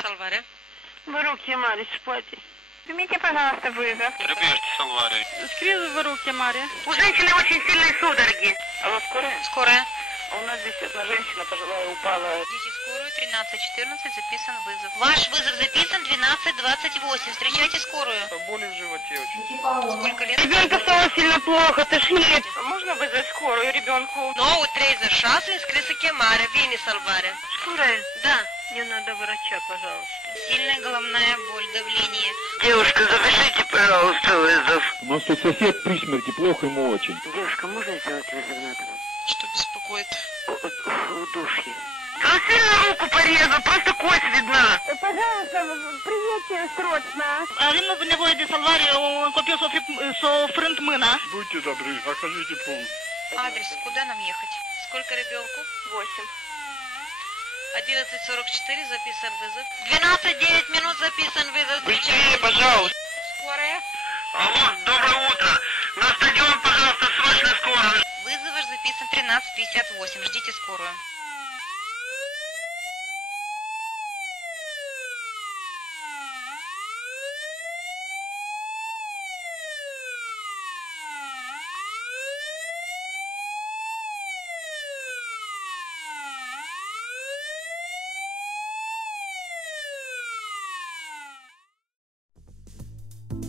Salvarea. Vă rog, chemare, se poate. Примите, пожалуйста, вызов. Требуете Салваре? Скрил, вă rog, chemare. У женщины очень сильные судороги. Алло, скорая? Скорая. А у нас здесь одна женщина пожилая упала. Ждите скорую, 13:14, записан вызов. Ваш вызов записан, 12:28. Встречайте скорую. Боли в животе очень. Сколько лет? Ребенку стало сильно плохо, тошнит. Можно вызвать скорую ребенку? Nouă 36, înscrisă chemare. Vine salvarea. Скорая? Да. Мне надо врача, пожалуйста. Сильная головная боль, давление. Девушка, запишите, пожалуйста, вызов. У нас тут сосед при смерти, плохо ему очень. Девушка, можно сделать вызов на дом? Что беспокоит? Удушье. Он сильно руку порезал, просто кость видна. Пожалуйста, приедьте срочно. Avem nevoie de salvare, un copil s-a frânt mâna. Будьте добры, окажите помощь. Адрес, куда нам ехать? Сколько ребенку? 8. 11:44, записан вызов. 12:09 минут, записан вызов. Быстрее, пожалуйста. Скорая. Алло, доброе утро. На стадион, пожалуйста, срочно скорую. Вызов ваш записан 13:58. Ждите скорую.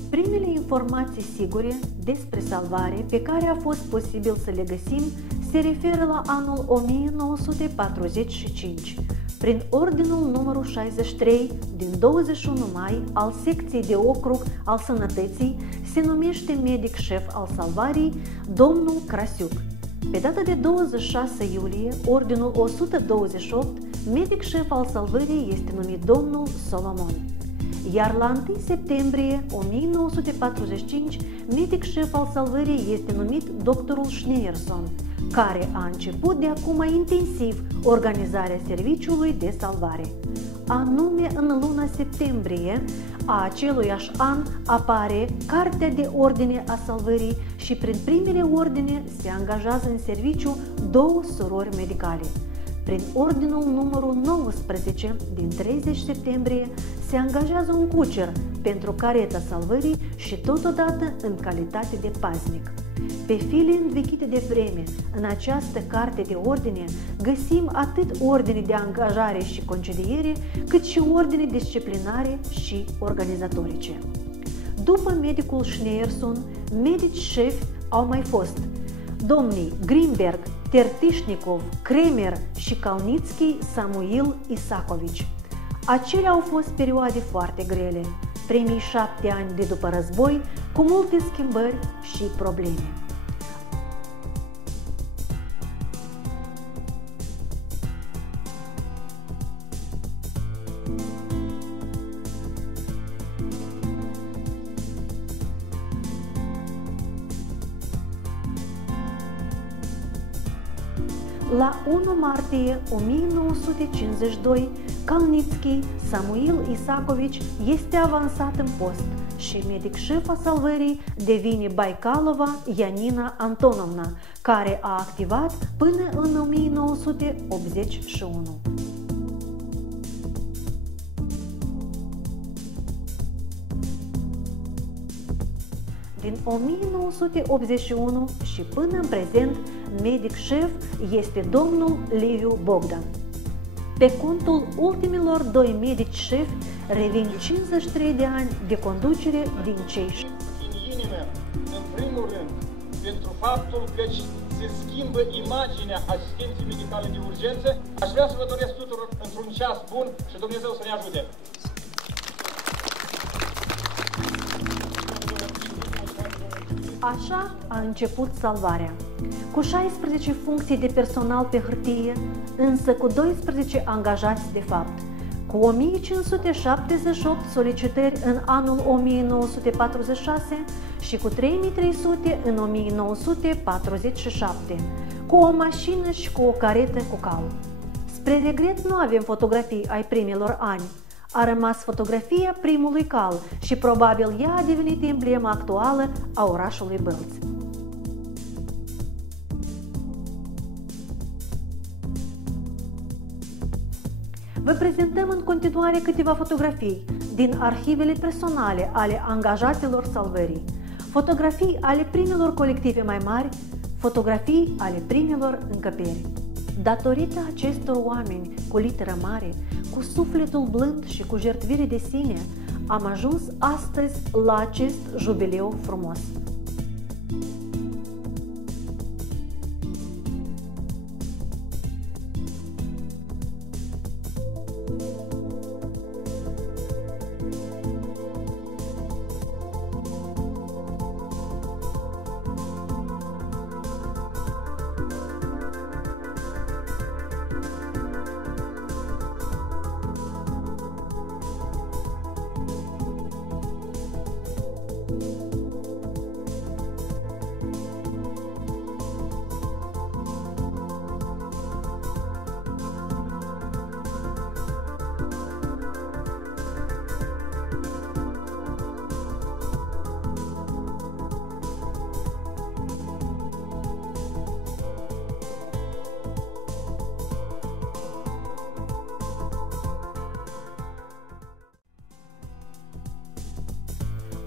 Primele informații sigure despre salvare pe care a fost posibil să le găsim se referă la anul 1945, prin ordinul numărul 63 din 21 mai al secției de okrug al sănătății se numește medic șef al salvarii domnul Crasiuc. Pe data de 26 iulie, ordinul 128, medic șef al salvării este numit domnul Solomon. Iar la 1 septembrie 1945, medic șef al salvării este numit doctorul Schneerson, care a început de acum intensiv organizarea serviciului de salvare. Anume în luna septembrie a aceluiași an apare Cartea de Ordine a Salvării și prin primele ordine se angajează în serviciu 2 surori medicale. Prin ordinul numărul 19 din 30 septembrie se angajează un cucer pentru careta salvării și totodată în calitate de paznic. Pe file învechite de vreme, în această carte de ordine găsim atât ordine de angajare și concediere, cât și ordine disciplinare și organizatorice. După medicul Schneerson, medici șefi au mai fost domnii Grimberg, Tertișnikov, Kremer și Kalnitski Samuil Isakovici. Acelea au fost perioade foarte grele, primii 7 ani de după război, cu multe schimbări și probleme. La 1 martie 1952, Kalnitski Samuil Isakovici este avansat în post și medic șef a salvării devine Baikalova Yanina Antonovna, care a activat până în 1981. Din 1981 și până în prezent, medic șef este domnul Liviu Bogdan. Pe contul ultimilor 2 medici șefi revin 53 de ani de conducere din cei inimă, în primul rând, pentru faptul că se schimbă imaginea asistenței medicale de urgență. Aș vrea să vă doresc tuturor într-un ceas bun și Dumnezeu să ne ajute. Așa a început salvarea, cu 16 funcții de personal pe hârtie, însă cu 12 angajați de fapt, cu 1578 solicitări în anul 1946 și cu 3300 în 1947, cu o mașină și cu o caretă cu cal. Spre regret nu avem fotografii ai primilor ani. A rămas fotografia primului cal și probabil ea a devenit emblema actuală a orașului Bălți. Vă prezentăm în continuare câteva fotografii din arhivele personale ale angajaților salvării, fotografii ale primelor colective mai mari, fotografii ale primelor încăperi. Datorită acestor oameni cu literă mare, cu sufletul blând și cu jertfire de sine, am ajuns astăzi la acest jubileu frumos.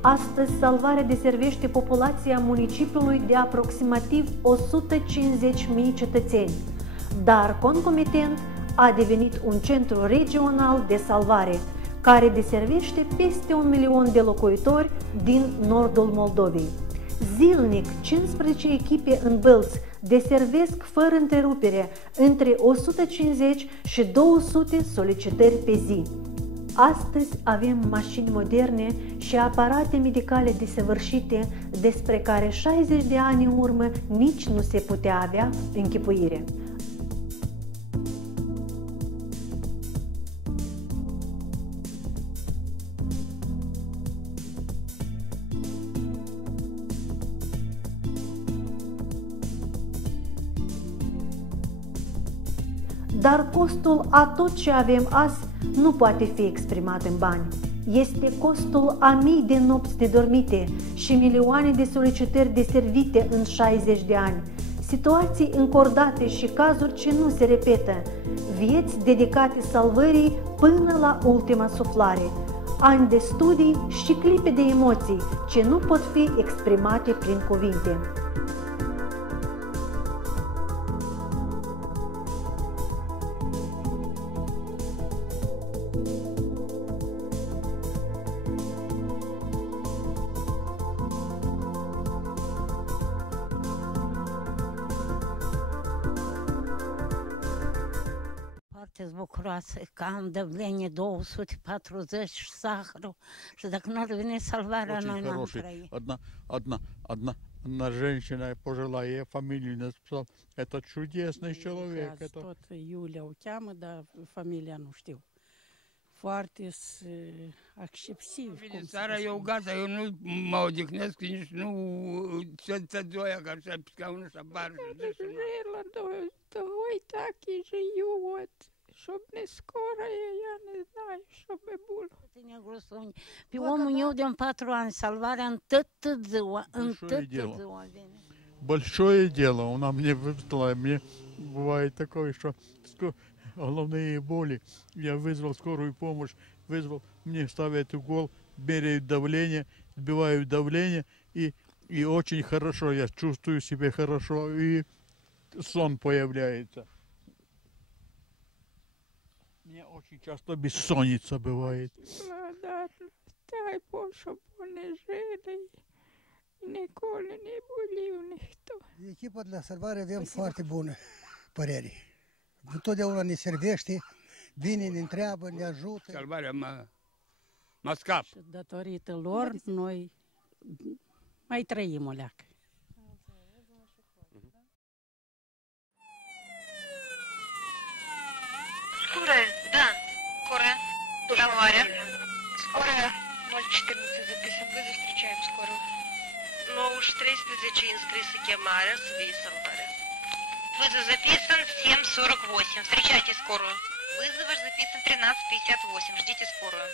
Astăzi, salvarea deservește populația municipiului de aproximativ 150.000 cetățeni, dar concomitent a devenit un centru regional de salvare, care deservește peste 1 milion de locuitori din nordul Moldovei. Zilnic, 15 echipe în Bălți deservesc fără întrerupere între 150 și 200 solicitări pe zi. Astăzi avem mașini moderne și aparate medicale desăvârșite despre care 60 de ani în urmă nici nu se putea avea închipuire. Dar costul a tot ce avem azi nu poate fi exprimat în bani. Este costul a mii de nopți nedormite și milioane de solicitări deservite în 60 de ani, situații încordate și cazuri ce nu se repetă, vieți dedicate salvării până la ultima suflare, ani de studii și clipe de emoții ce nu pot fi exprimate prin cuvinte. Foarte bucuroasă că am dăvlenie 240 și sahărul și dacă nu ar veni salvarea, noi n-am trăit. Одна женщина пожилая, фамилию не сказал. Это чудесный человек. Это... Tot Iulia o cheamă, dar familia nu știu. Foarte acceptiv. Țara eu gata, eu nu mă odihnesc, nici nu să doia ca să piscaună să bară. Жила той так і живуть, щоб не скоро, я не знаю, що би було. Pe omul eu de 4 ani, salvarea în tătă ziua, vine. Большое дело. Она мне выписала, мне бывает такое, что головные боли. Я вызвал скорую помощь, вызвал, мне ставят укол, меряют давление, сбивают давление, и очень хорошо, я чувствую себя хорошо, и сон появляется. Мне очень часто бессонница бывает. Дай Бог, щоб вони жили, ніколи не болів ніхто. Echipa de la salvare avem foarte bună părere. Întotdeauna ne servește, vine, ne întreabă, ne ajută. Salvarea mă scap. Și datorită lor, noi mai trăim o leacă. Скорая? Да. Скорая. Самара. Скорая. 014 записан вызов, встречаем скорую. Но уж 310 инскрисы Кемара, свои салвары. Вызов записан 748. Встречайте скорую. Вызов ваш записан 1358. Ждите скорую.